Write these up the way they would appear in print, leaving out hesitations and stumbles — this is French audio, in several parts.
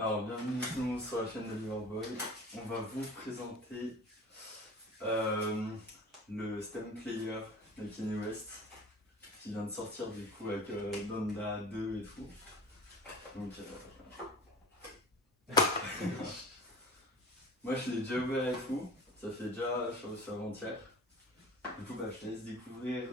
Alors, bienvenue tout le monde sur la chaîne de Liverboy. On va vous présenter le STEM Player de Kanye West qui vient de sortir du coup avec Donda 2 et tout. Donc, moi je l'ai déjà ouvert et tout. Ça fait déjà, je suis avant-hier. Du coup, je te laisse découvrir.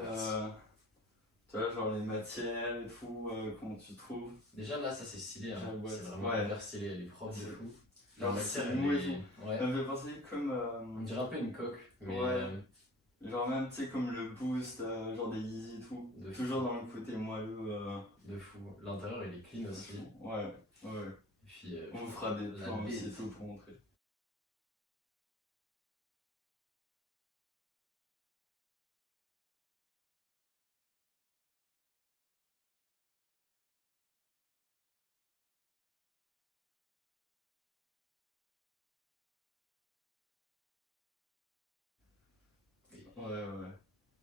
Tu vois, genre les matières et tout, comment tu trouves. Déjà là, ça c'est stylé, hein. Ouais, C'est vraiment hyper stylé, elle est propre de fou. La Genre matière, c'est elle mou et est... tout. Ouais. Ça me fait penser comme. On dirait un peu une coque, mais Ouais. Genre même, tu sais, comme le boost, genre des Yeezy et tout. Toujours dans le côté moelleux. de fou. L'intérieur, il est clean aussi. Ouais, ouais. Et puis, on vous fera des plans aussi et tout pour montrer. Ouais.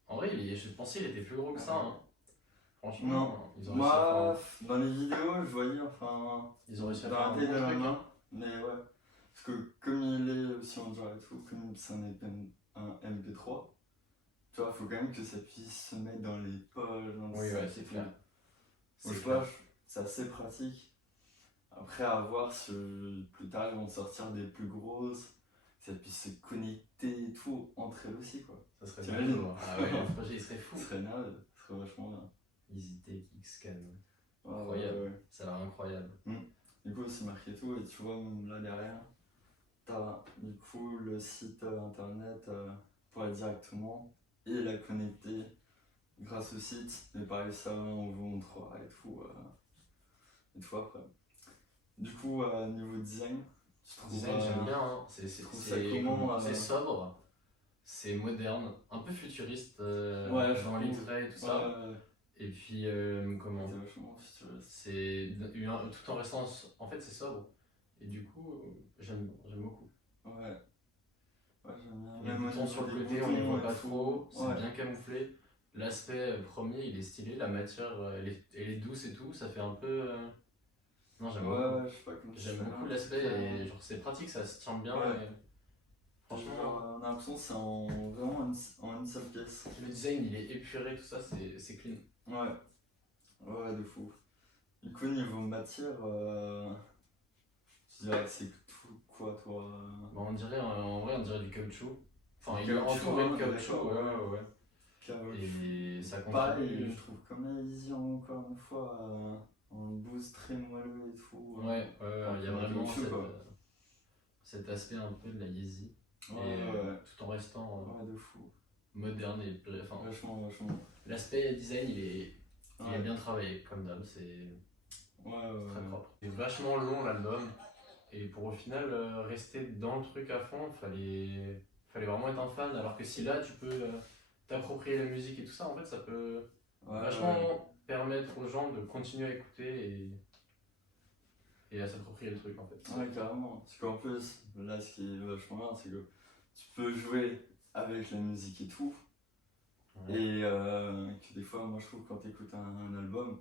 En vrai, je pensais qu'il était plus gros que ça, hein. Franchement, non. ils ont Moi, dans les vidéos, je voyais, enfin. Ils ont réussi à dans faire la un taille de bon la truc, main. hein. Mais ouais. Parce que comme il est aussi en genre et tout, comme c'est un MP3, tu vois, faut quand même que ça puisse se mettre dans les poches, dans le Oui, sac ouais, et c'est tout. clair. Donc, je sais pas, c'est assez pratique. Après, à voir si plus tard ils vont sortir des plus grosses, que ça puisse se connecter et tout entre elles aussi, quoi. Ça serait bien. Ah ouais, le projet il serait fou. Ce serait naze, ce serait vachement bien. EasyTake X-Scan. Ouais, Incroyable. Ouais. Ça a l'air incroyable. Du coup, c'est marqué tout, et tu vois, même là derrière, t'as du coup le site internet pour aller directement et la connecter grâce au site. Mais pareil, ça, on vous montrera et tout après. Du coup, niveau design, tu trouves. Design, j'aime bien, hein. C'est sobre, c'est moderne, un peu futuriste dans les traits et tout ça. Et puis, comment c'est tout en restant. En fait, c'est sobre. Et du coup, j'aime beaucoup. Ouais, j'aime bien. Les boutons sur le côté, on les voit pas trop, c'est bien camouflé. L'aspect premier, il est stylé, la matière, elle est douce et tout, ça fait un peu. Non, j'aime beaucoup. Je sais pas comment J'aime beaucoup l'aspect et genre c'est pratique, ça se tient bien. Et... Franchement, genre, on a l'impression que c'est vraiment en une seule pièce. Le design, il est épuré, tout ça, c'est clean. Ouais, de fou. Du coup, niveau matière, tu dirais que c'est tout quoi, toi On dirait, en vrai, on dirait du caoutchouc. Enfin, il est entouré de caoutchouc, ouais. Et ça contribue. Pareil, je trouve comme la Yeezy encore une fois, en boost très moelleux et tout. Ouais, il y a vraiment cet aspect un peu de la Yeezy. Tout en restant de fou. Moderne et vachement. L'aspect design, il est bien travaillé, comme d'hab, c'est très propre. C'est vachement long l'album. Et pour au final rester dans le truc à fond, fallait vraiment être un fan. Alors que si là tu peux t'approprier la musique et tout ça, en fait ça peut vachement permettre aux gens de continuer à écouter et à s'approprier le truc en fait. Ouais, carrément. Parce qu'en plus, là ce qui est vachement bien, c'est que tu peux jouer avec la musique et tout. Et que des fois, moi je trouve quand tu écoutes un album,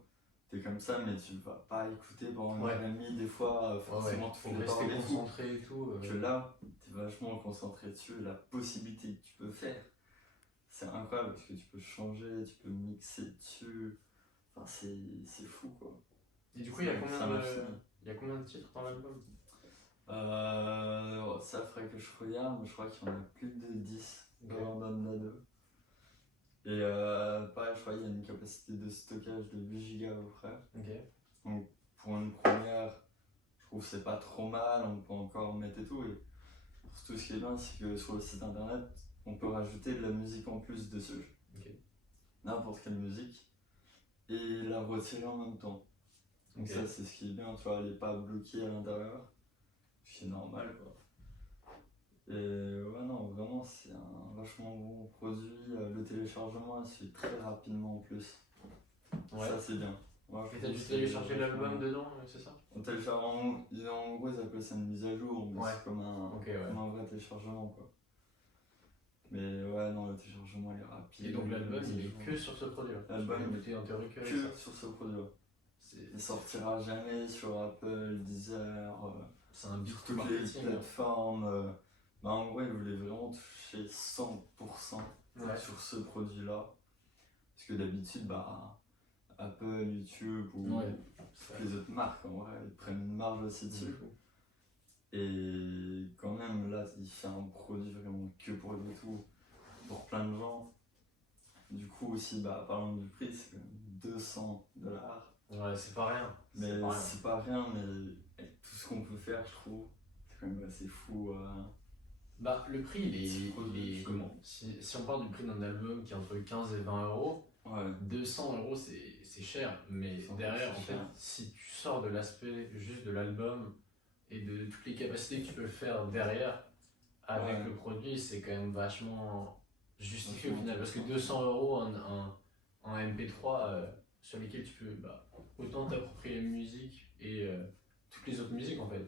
t'es comme ça, mais tu vas pas écouter pendant une heure et demie, des fois, forcément, tu faut rester concentré et tout. Que là, t'es vachement concentré dessus, la possibilité que tu peux faire, c'est incroyable parce que tu peux changer, tu peux mixer dessus, enfin, c'est fou quoi. Et du coup, il y a combien de titres dans l'album? Ça ferait que je regarde, mais je crois qu'il y en a plus de 10 dans Donda 2. Et pareil, je crois qu'il y a une capacité de stockage de 8 Go à peu près. Donc pour une première, je trouve que c'est pas trop mal, on peut encore mettre et tout. Et surtout ce qui est bien, c'est que sur le site internet, on peut rajouter de la musique en plus dessus. N'importe quelle musique. Et la retirer en même temps. Donc ça c'est ce qui est bien, tu vois, elle n'est pas bloquée à l'intérieur. Ce qui est normal quoi. Et ouais non, vraiment c'est un vachement bon produit. Le téléchargement il se fait très rapidement en plus. Ça c'est bien. Et t'as dû télécharger l'album dedans, c'est ça? On télécharge en gros ils appellent ça une mise à jour, mais c'est comme un vrai téléchargement quoi. Mais ouais non, le téléchargement il est rapide. Et donc l'album il est que sur ce produit là? L'album il est en théorie que sur ce produit là. Il sortira jamais sur Apple, Deezer, C'est un big toutes les plateformes. Bah, en gros, ils voulaient vraiment toucher 100% sur ce produit-là. Parce que d'habitude, bah, Apple, YouTube ou les autres marques, en vrai, ils prennent une marge aussi dessus. Et quand même, là, il fait un produit vraiment que pour YouTube, pour plein de gens. Du coup, aussi, bah, parlant du prix, c'est $200. Ouais, c'est pas rien. Mais c'est pas rien, mais avec tout ce qu'on peut faire, je trouve, c'est quand même assez fou. Bah, le prix, il est comment si on parle du prix d'un album qui est entre 15 et 20 euros, 200 euros c'est cher, mais derrière, en fait, si tu sors de l'aspect juste de l'album et de toutes les capacités que tu peux faire derrière avec le produit, c'est quand même vachement justifié au final. Parce que 200 euros en MP3 sur lesquels tu peux autant t'approprier la musique et toutes les autres musiques en fait.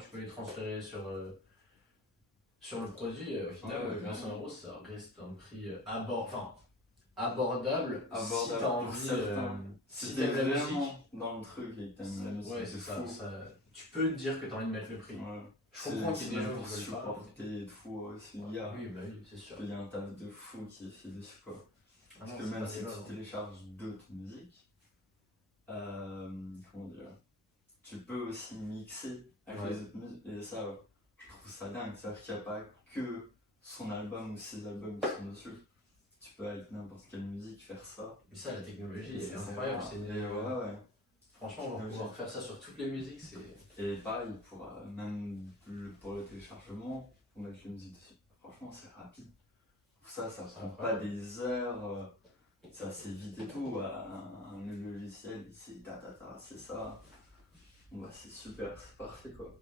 Tu peux les transférer sur le produit, au final, 200 euros, ça reste un prix abordable si t'as envie. Si t'es vraiment dans le truc et que t'aimes la musique, c'est ça. Tu peux te dire que t'as envie de mettre le prix. Je comprends qu'il y ait des gens qui veulent pas. Supporter et tout, c'est le gars. Oui, c'est sûr. Il y a un taf de fou qui est fait dessus, quoi. Parce non, que même si tu télécharges d'autres musiques, comment dire, tu peux aussi mixer avec les autres musiques. Et ça, je trouve ça dingue. C'est-à-dire qu'il n'y a pas que son album ou ses albums qui sont dessus. Tu peux avec n'importe quelle musique faire ça. Mais ça, la technologie, c'est incroyable. Franchement, on va pouvoir faire ça sur toutes les musiques. Et pareil, même pour le téléchargement, pour mettre les musiques dessus. Franchement, c'est rapide. Ça prend pas des heures. C'est assez vite et tout. Le logiciel, c'est c'est ça. Bon, bah, c'est super, c'est parfait quoi.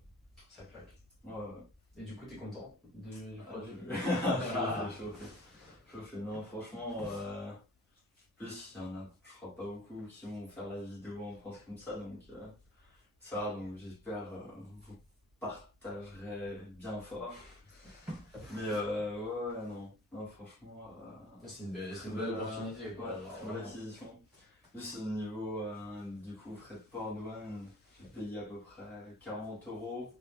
Ça claque. Ouais. Et du coup, t'es content du produit? Chauffé. Non, franchement, plus il y en a, je crois pas beaucoup qui vont faire la vidéo en France comme ça, donc ça, donc j'espère vous partagerez bien fort. Mais non, franchement. C'est une belle opportunité quoi. Belle acquisition. Juste au niveau du coup frais de port douane, j'ai payé à peu près 40 euros.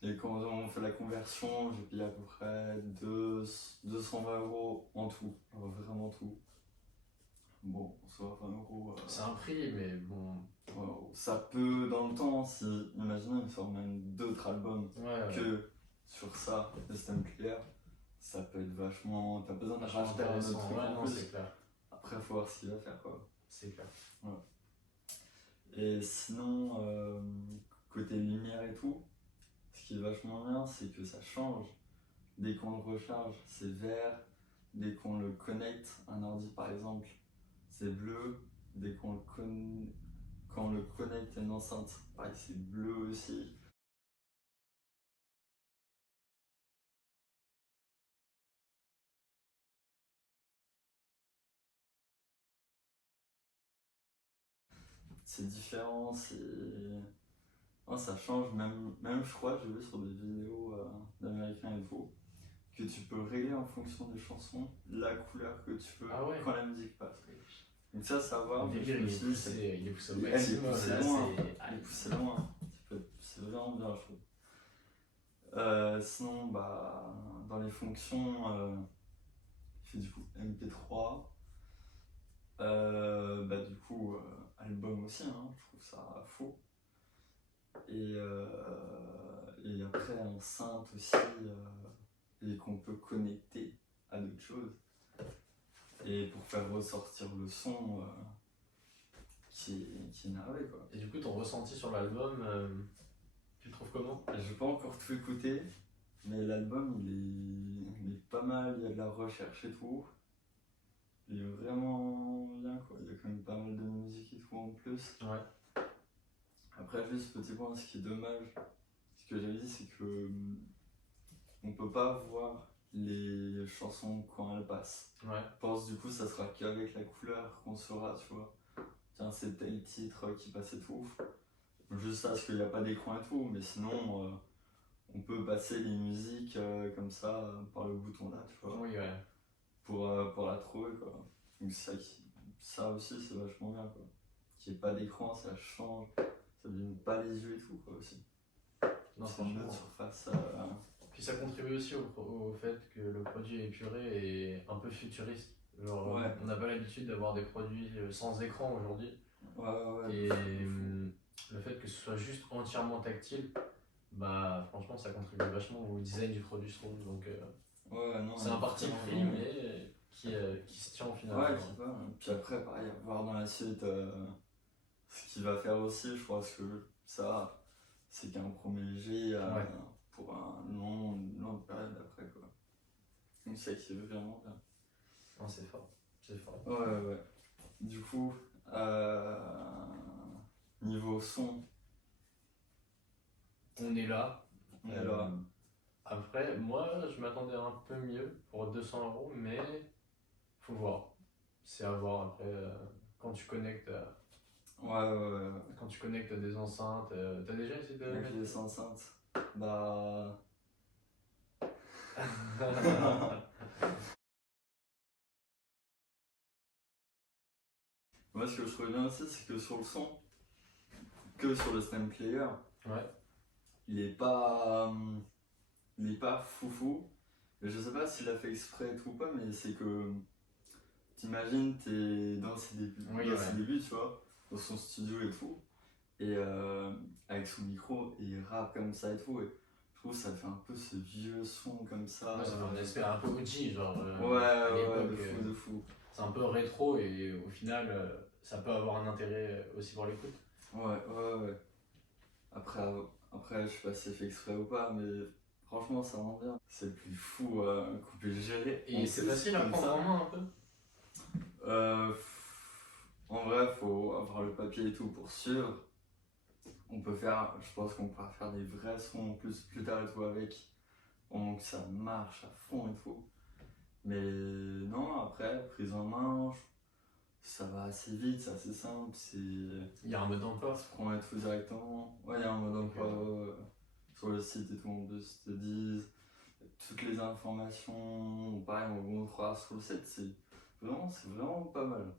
Et quand on fait la conversion, j'ai payé à peu près 220 euros en tout, vraiment tout. Bon, soit 20 euros. C'est un prix, mais bon. Ça peut, dans le temps, si, imaginez, il sort même d'autres albums que sur ça, le système clair, ça peut être vachement. T'as besoin de racheter un autre truc en plus. C'est clair. Après, faut voir ce qu'il va faire, quoi. C'est clair. Ouais. Et sinon, côté lumière et tout, ce qui est vachement bien, c'est que ça change. Dès qu'on le recharge, c'est vert. Dès qu'on le connecte, un ordi par exemple, c'est bleu. Dès qu'on quand on le connecte à une enceinte, pareil, c'est bleu aussi. C'est différent, ça change, même je crois, j'ai vu sur des vidéos d'américains et tout, que tu peux régler en fonction des chansons la couleur que tu veux quand la musique passe. Donc ça, savoir, il est poussé au maximum. Il est poussé loin. C'est vraiment bien, je trouve. Sinon, dans les fonctions, il fait du coup MP3. Du coup, album aussi, je trouve ça fou. Et après, enceinte aussi, et qu'on peut connecter à d'autres choses. Et pour faire ressortir le son qui est narré, quoi. Et du coup, ton ressenti sur l'album, tu le trouves comment? J'ai pas encore tout écouté, mais l'album il est pas mal, il y a de la recherche et tout. Il est vraiment bien, quoi. Il y a quand même pas mal de musique et tout en plus. Après, juste petit point, ce qui est dommage, ce que j'avais dit, c'est que on peut pas voir les chansons quand elles passent. Je pense du coup ça sera qu'avec la couleur qu'on saura, tu vois. Tiens, c'est tel titre qui passe et tout. Juste ça, parce qu'il n'y a pas d'écran et tout, mais sinon on peut passer les musiques comme ça par le bouton là, tu vois. Pour la trouver, quoi. Donc ça aussi c'est vachement bien, quoi. Qu'il n'y ait pas d'écran, ça change, ça ne donne pas les yeux et tout, quoi, aussi. 32 de surface. Puis ça contribue aussi au fait que le produit épuré est un peu futuriste. Genre, on n'a pas l'habitude d'avoir des produits sans écran aujourd'hui. Et le fait que ce soit juste entièrement tactile, bah franchement ça contribue vachement au design du produit, je trouve. Donc c'est un parti pris, mais qui se tient au final. Ouais, qui va. Puis après, pareil, voir dans la suite ce qu'il va faire aussi, je pense que ça, c'est qu'un premier jet pour une longue période après, quoi. Donc c'est qui veut vraiment bien. Non, c'est fort. C'est fort. Ouais. Du coup, niveau son, on est là. Après, moi, je m'attendais un peu mieux pour 200 €, mais faut voir. C'est à voir après quand tu connectes. Quand tu connectes des enceintes, t'as déjà essayé de avec les enceintes, bah. Moi, ce que je trouve bien aussi, c'est que sur le son, que sur le Stem Player, il est pas foufou. Et je sais pas s'il a fait exprès et tout ou pas, mais c'est que t'imagines, t'es dans ses débuts, tu vois, dans son studio et tout, et avec son micro, et il rappe comme ça et tout, et je trouve que ça fait un peu ce vieux son comme ça. Ça fait un aspect un peu OG, genre. De fou. C'est un peu rétro, et au final, ça peut avoir un intérêt aussi pour l'écoute. Ouais. Après, je sais pas si c'est fait exprès ou pas, mais franchement, ça rend bien. C'est le plus fou à couper géré. Et c'est facile à prendre en main un peu. En vrai, faut avoir le papier et tout pour suivre. Je pense qu'on pourra faire des vrais sons plus tard et tout avec. Donc ça marche à fond et tout. Mais non, après, prise en main, ça va assez vite, c'est assez simple. Il y a un mode d'emploi. Tu prends et tout directement. Ouais, il y a un mode d'emploi sur le site et tout, en plus, ils te disent toutes les informations. Pareil, on vous montrera sur le site, c'est vraiment pas mal.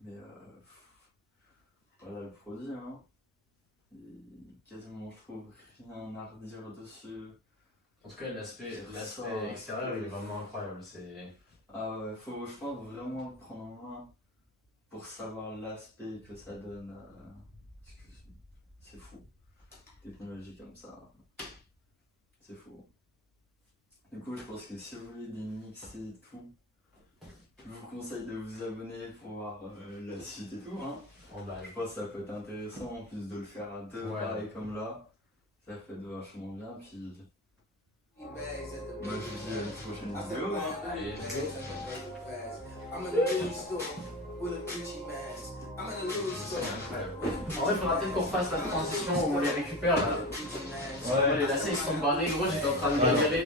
Mais voilà le produit, hein. Et quasiment, je trouve, rien à redire dessus. En tout cas, l'aspect extérieur, il est vraiment incroyable. Ah ouais, faut, je pense, vraiment le prendre en main pour savoir l'aspect que ça donne. C'est fou. Technologie comme ça, c'est fou. Du coup, je pense que si vous voulez des mix et tout, je vous conseille de vous abonner pour voir la suite et tout. Hein. Je pense que ça peut être intéressant en plus de le faire à deux, pareil comme là. Ça peut être vachement bien. Puis moi, je vous dis à une prochaine vidéo. Hein. Allez, en vrai, il faudra peut-être qu'on fasse la transition où on les récupère là. Les lacets ils sont barrés, gros, j'étais en train de galérer.